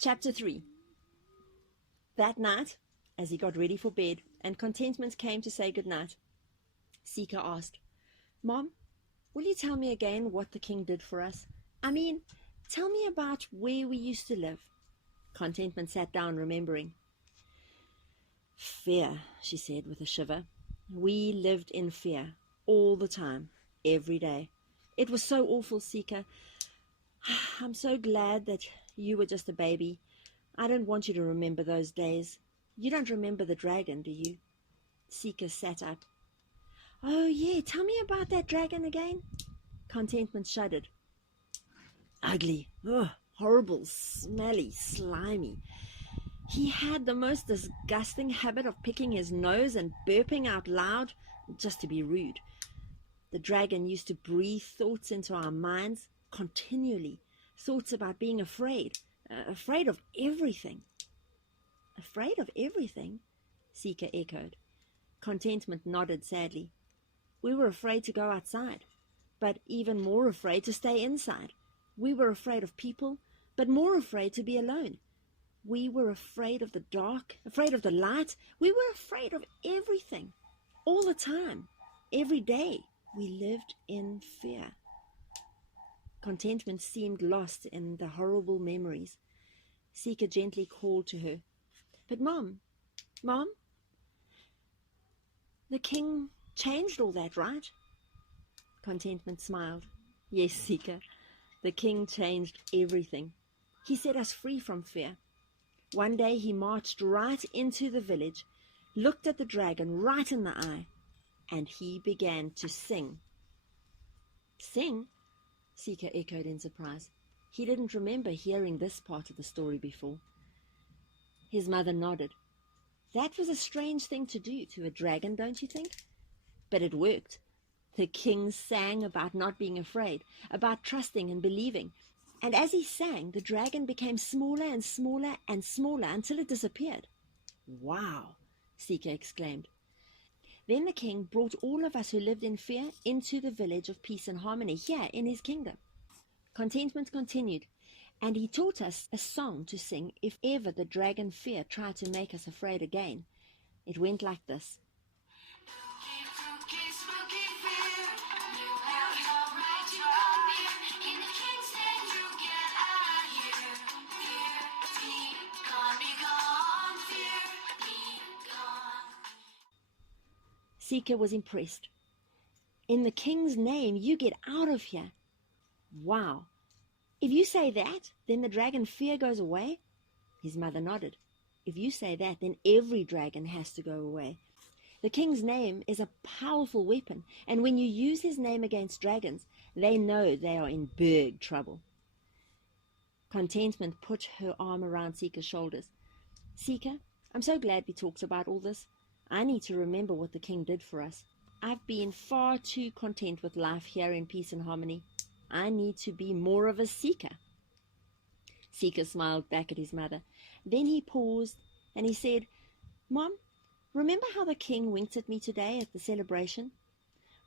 Chapter 3. That night, as he got ready for bed and Contentment came to say good night, Seeker asked, "Mom, will you tell me again what the king did for us? I mean, tell me about where we used to live." Contentment sat down, remembering. "Fear," she said with a shiver. "We lived in fear all the time, every day. It was so awful, Seeker. I'm so glad that you were just a baby. I don't want you to remember those days. You don't remember the dragon, do you?" Seeker sat up. "Oh, yeah, tell me about that dragon again." Contentment shuddered. "Ugly, horrible, smelly, slimy. He had the most disgusting habit of picking his nose and burping out loud, just to be rude. The dragon used to breathe thoughts into our minds continually, thoughts about being afraid, afraid of everything." "Afraid of everything?" Seeker echoed. Contentment nodded sadly. "We were afraid to go outside, but even more afraid to stay inside. We were afraid of people, but more afraid to be alone. We were afraid of the dark, afraid of the light. We were afraid of everything. All the time, every day, we lived in fear." Contentment seemed lost in the horrible memories. Seeker gently called to her. "But Mom, the king changed all that, right?" Contentment smiled. "Yes, Seeker, the king changed everything. He set us free from fear. One day he marched right into the village, looked at the dragon right in the eye, and he began to sing." "Sing?" Seeker echoed in surprise. He didn't remember hearing this part of the story before. His mother nodded. "That was a strange thing to do to a dragon, don't you think? But it worked. The king sang about not being afraid, about trusting and believing. And as he sang, the dragon became smaller and smaller and smaller until it disappeared." "Wow!" Seeker exclaimed. "Then the king brought all of us who lived in fear into the village of peace and harmony here in his kingdom." Contentment continued, "And he taught us a song to sing if ever the dragon fear tried to make us afraid again. It went like this. Seeker was impressed. "In the king's name, you get out of here." "Wow. If you say that, then the dragon fear goes away?" His mother nodded. "If you say that, then every dragon has to go away. The king's name is a powerful weapon, and when you use his name against dragons, they know they are in big trouble." Contentment put her arm around Seeker's shoulders. "Seeker, I'm so glad we talked about all this. I need to remember what the king did for us. I've been far too content with life here in peace and harmony. I need to be more of a seeker." Seeker smiled back at his mother. Then he paused and he said, "Mom, remember how the king winked at me today at the celebration?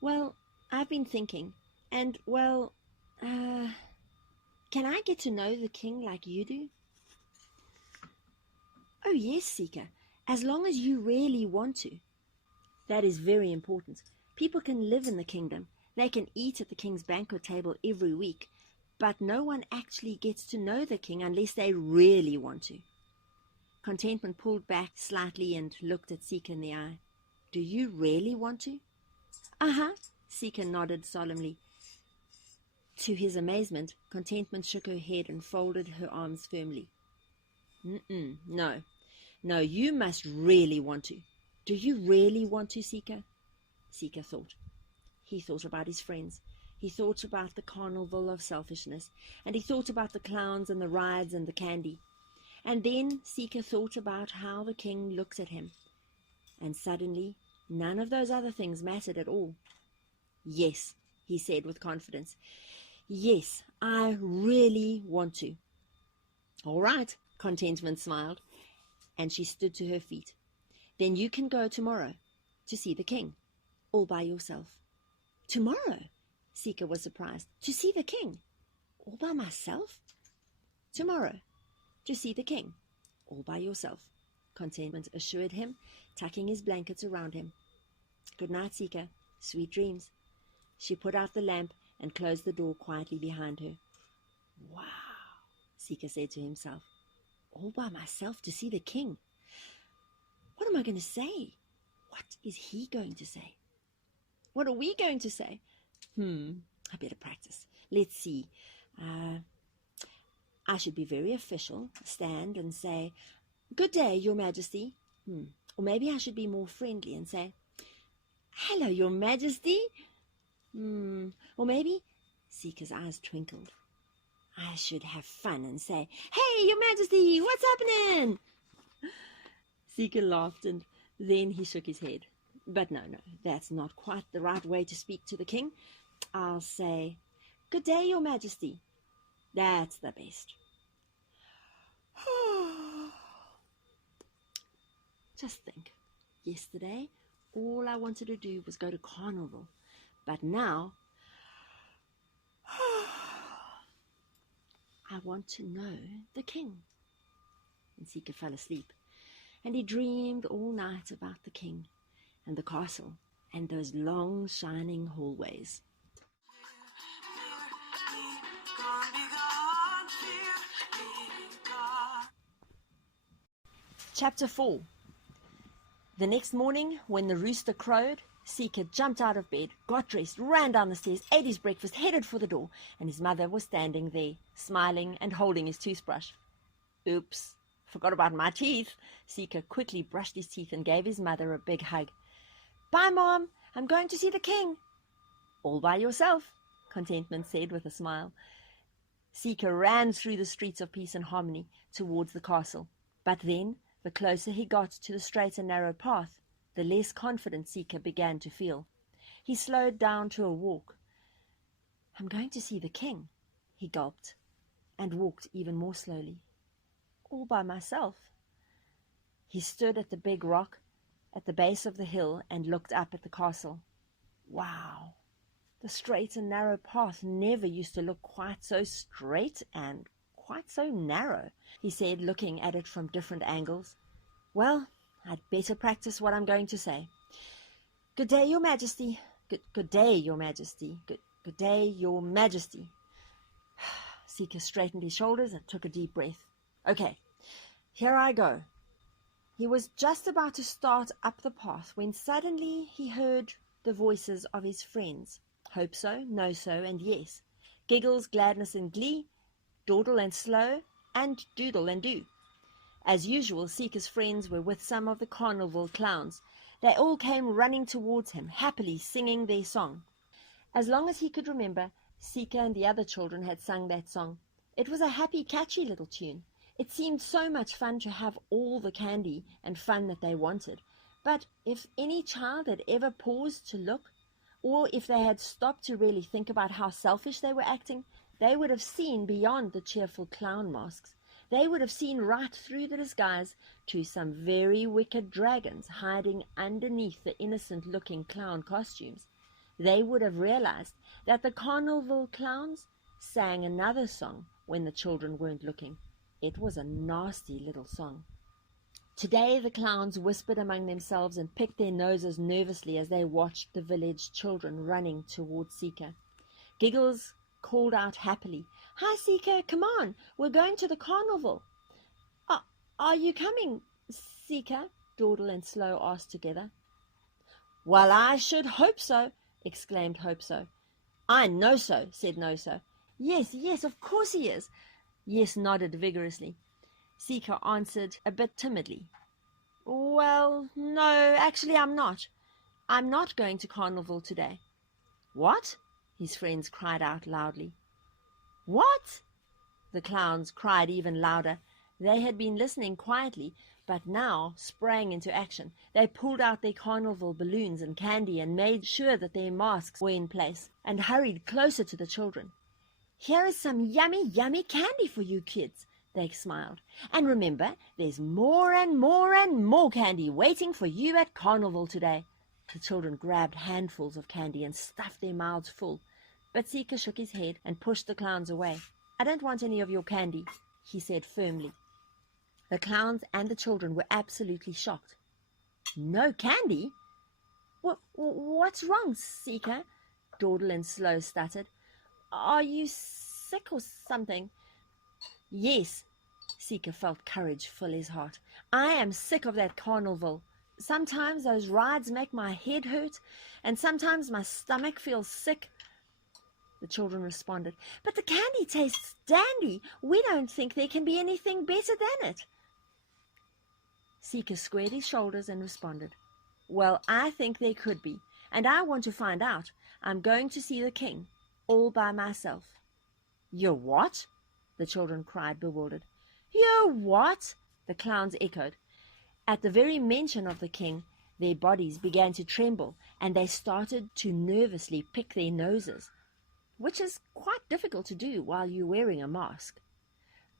Well, I've been thinking, and, well, can I get to know the king like you do?" "Oh, yes, Seeker, as long as you really want to. That is very important. People can live in the kingdom. They can eat at the king's banquet table every week, but no one actually gets to know the king unless they really want to." Contentment pulled back slightly and looked at Seeker in the eye. "Do you really want to?" "Uh-huh," Seeker nodded solemnly. To his amazement, Contentment shook her head and folded her arms firmly. No, you must really want to. Do you really want to, Seeker?" Seeker thought. He thought about his friends. He thought about the carnival of selfishness, and he thought about the clowns and the rides and the candy. And then Seeker thought about how the king looked at him. And suddenly, none of those other things mattered at all. "Yes," he said with confidence. "Yes, I really want to." "All right," Contentment smiled, and she stood to her feet. "Then you can go tomorrow to see the king, all by yourself." "Tomorrow?" Seeker was surprised. "To see the king? All by myself?" "Tomorrow. to see the king, all by yourself," Contentment assured him, tucking his blankets around him. "Good night, Seeker. Sweet dreams." She put out the lamp and closed the door quietly behind her. "Wow," Seeker said to himself. "All by myself to see the king. What am I going to say? What is he going to say? What are we going to say? I better practice. Let's see. I should be very official, stand and say, 'Good day, Your Majesty.' Or maybe I should be more friendly and say, 'Hello, Your Majesty.' Or maybe," Seeker's eyes twinkled, "I should have fun and say, 'Hey, Your Majesty, what's happening?'" Seeker laughed, and then he shook his head. "But no, that's not quite the right way to speak to the king. I'll say, 'Good day, Your Majesty.' That's the best." Just think, yesterday all I wanted to do was go to carnival, but now I want to know the king. And Seeker fell asleep, and he dreamed all night about the king and the castle and those long shining hallways. Chapter 4. The next morning, when the rooster crowed, Seeker jumped out of bed, got dressed, ran down the stairs, ate his breakfast, headed for the door, and his mother was standing there, smiling and holding his toothbrush. "Oops, forgot about my teeth." Seeker quickly brushed his teeth and gave his mother a big hug. "Bye, Mom. I'm going to see the king." "All by yourself," Contentment said with a smile. Seeker ran through the streets of peace and harmony towards the castle, but then, the closer he got to the straight and narrow path, the less confident Seeker began to feel. He slowed down to a walk. "I'm going to see the king," he gulped, and walked even more slowly. "All by myself." He stood at the big rock at the base of the hill and looked up at the castle. Wow! The straight and narrow path never used to look quite so straight and quite so narrow, he said, looking at it from different angles. "Well, I'd better practice what I'm going to say. 'Good day, Your Majesty. Good day, Your Majesty. Good day, Your Majesty.'" Seeker straightened his shoulders and took a deep breath. "Okay, here I go." He was just about to start up the path when suddenly he heard the voices of his friends, Hope So, No So, and Yes, Giggles, Gladness, and Glee, Dawdle and Slow, and Doodle and Do. As usual, Seeker's friends were with some of the carnival clowns. They all came running towards him, happily singing their song. As long as he could remember, Seeker and the other children had sung that song. It was a happy, catchy little tune. It seemed so much fun to have all the candy and fun that they wanted. But if any child had ever paused to look, or if they had stopped to really think about how selfish they were acting, they would have seen beyond the cheerful clown masks. They would have seen right through the disguise to some very wicked dragons hiding underneath the innocent-looking clown costumes. They would have realized that the carnival clowns sang another song when the children weren't looking. It was a nasty little song. Today the clowns whispered among themselves and picked their noses nervously as they watched the village children running towards Seeker. Giggles called out happily, "Hi, Seeker, come on, we're going to the carnival." Are you coming, Seeker?" Dawdle and Slow asked together. "Well, I should hope so," exclaimed Hope So. "I know so," said No So. Yes, of course he is." Yes nodded vigorously. Seeker answered a bit timidly, "Well, no, actually I'm not. I'm not going to carnival today." "What?" his friends cried out loudly. "What?" the clowns cried even louder. They had been listening quietly, but now sprang into action. They pulled out their carnival balloons and candy and made sure that their masks were in place and hurried closer to the children. "Here is some yummy, yummy candy for you kids," they smiled. "And remember, there's more and more and more candy waiting for you at carnival today." The children grabbed handfuls of candy and stuffed their mouths full, but Seeker shook his head and pushed the clowns away. "I don't want any of your candy," he said firmly. The clowns and the children were absolutely shocked. No candy? What's wrong, Seeker? Dawdle and Slow stuttered. Are you sick or something? Yes, Seeker felt courage fill his heart. I am sick of that carnival. Sometimes those rides make my head hurt, and sometimes my stomach feels sick. The children responded, but the candy tastes dandy. We don't think there can be anything better than it. Seeker squared his shoulders and responded, well, I think there could be, and I want to find out. I'm going to see the king, all by myself. You what? The children cried, bewildered. You what? The clowns echoed. At the very mention of the king, their bodies began to tremble, and they started to nervously pick their noses, which is quite difficult to do while you're wearing a mask.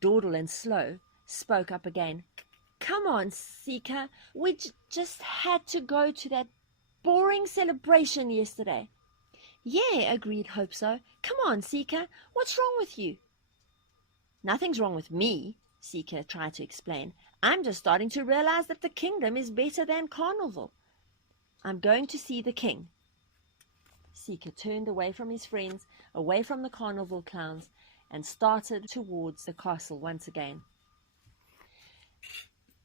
Dawdle and Slow spoke up again. Come on, Seeker. We just had to go to that boring celebration yesterday. Yeah, agreed Hope So. Come on, Seeker. What's wrong with you? Nothing's wrong with me, Seeker tried to explain. I'm just starting to realize that the kingdom is better than carnival. I'm going to see the king. Seeker turned away from his friends, away from the carnival clowns, and started towards the castle once again.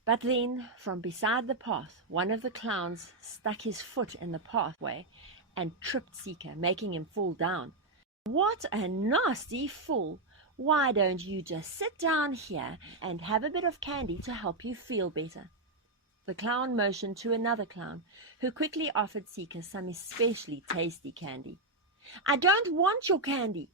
But then, from beside the path, one of the clowns stuck his foot in the pathway and tripped Seeker, making him fall down. What a nasty fool! Why don't you just sit down here and have a bit of candy to help you feel better? The clown motioned to another clown, who quickly offered Seeker some especially tasty candy. I don't want your candy,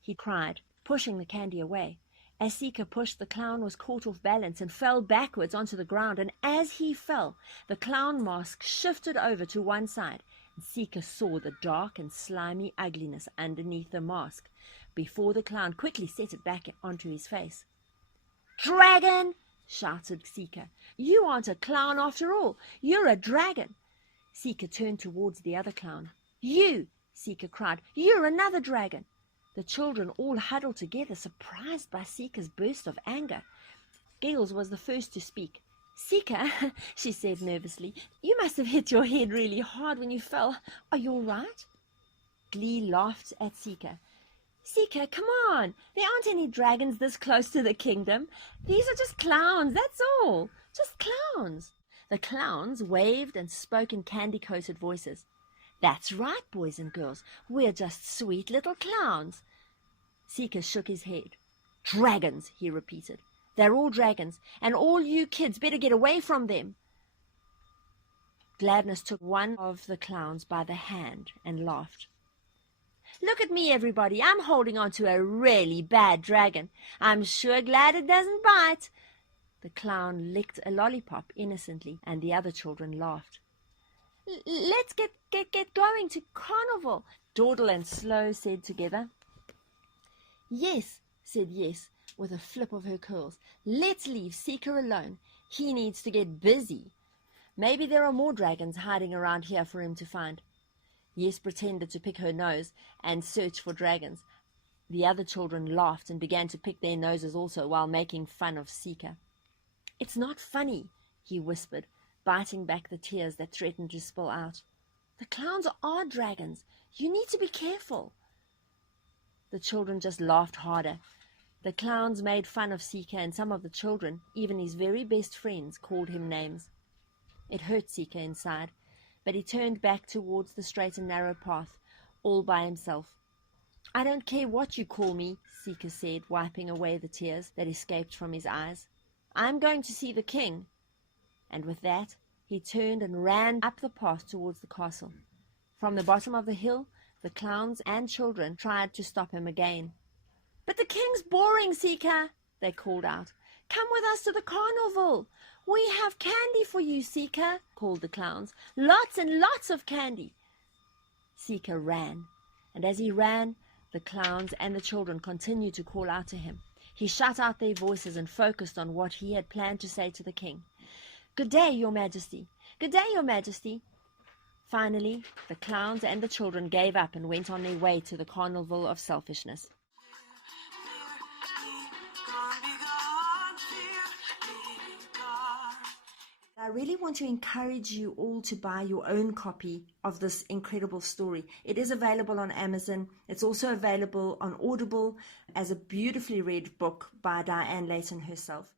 he cried, pushing the candy away. As Seeker pushed, the clown was caught off balance and fell backwards onto the ground, and as he fell, the clown mask shifted over to one side, and Seeker saw the dark and slimy ugliness underneath the mask, before the clown quickly set it back onto his face. Dragon! Shouted Seeker. You aren't a clown after all. You're a dragon. Seeker turned towards the other clown. You! Seeker cried. You're another dragon. The children all huddled together, surprised by Seeker's burst of anger. Giggles was the first to speak. Seeker, she said nervously, you must have hit your head really hard when you fell. Are you all right? Glee laughed at Seeker. Seeker, come on. There aren't any dragons this close to the kingdom. These are just clowns, that's all. Just clowns. The clowns waved and spoke in candy-coated voices. That's right, boys and girls. We're just sweet little clowns. Seeker shook his head. Dragons, he repeated. They're all dragons, and all you kids better get away from them. Gladness took one of the clowns by the hand and laughed. Look at me, everybody. I'm holding on to a really bad dragon. I'm sure glad it doesn't bite. The clown licked a lollipop innocently, and the other children laughed. Let's get going to carnival, Dawdle and Slow said together. Yes, said Yes, with a flip of her curls. Let's leave Seeker alone. He needs to get busy. Maybe there are more dragons hiding around here for him to find. Yes pretended to pick her nose and search for dragons. The other children laughed and began to pick their noses also while making fun of Seeker. It's not funny, he whispered, biting back the tears that threatened to spill out. The clowns are dragons. You need to be careful. The children just laughed harder. The clowns made fun of Seeker, and some of the children, even his very best friends, called him names. It hurt Seeker inside, but he turned back towards the straight and narrow path, all by himself. I don't care what you call me, Seeker said, wiping away the tears that escaped from his eyes. I'm going to see the king. And with that, he turned and ran up the path towards the castle. From the bottom of the hill, the clowns and children tried to stop him again. But the king's boring, Seeker, they called out. Come with us to the carnival. We have candy for you, Seeker, called the clowns. Lots and lots of candy. Seeker ran, and as he ran, the clowns and the children continued to call out to him. He shut out their voices and focused on what he had planned to say to the king. Good day, Your Majesty. Good day, Your Majesty. Finally, the clowns and the children gave up and went on their way to the Carnival of Selfishness. I really want to encourage you all to buy your own copy of this incredible story. It is available on Amazon. It's also available on Audible as a beautifully read book by Diane Layton herself.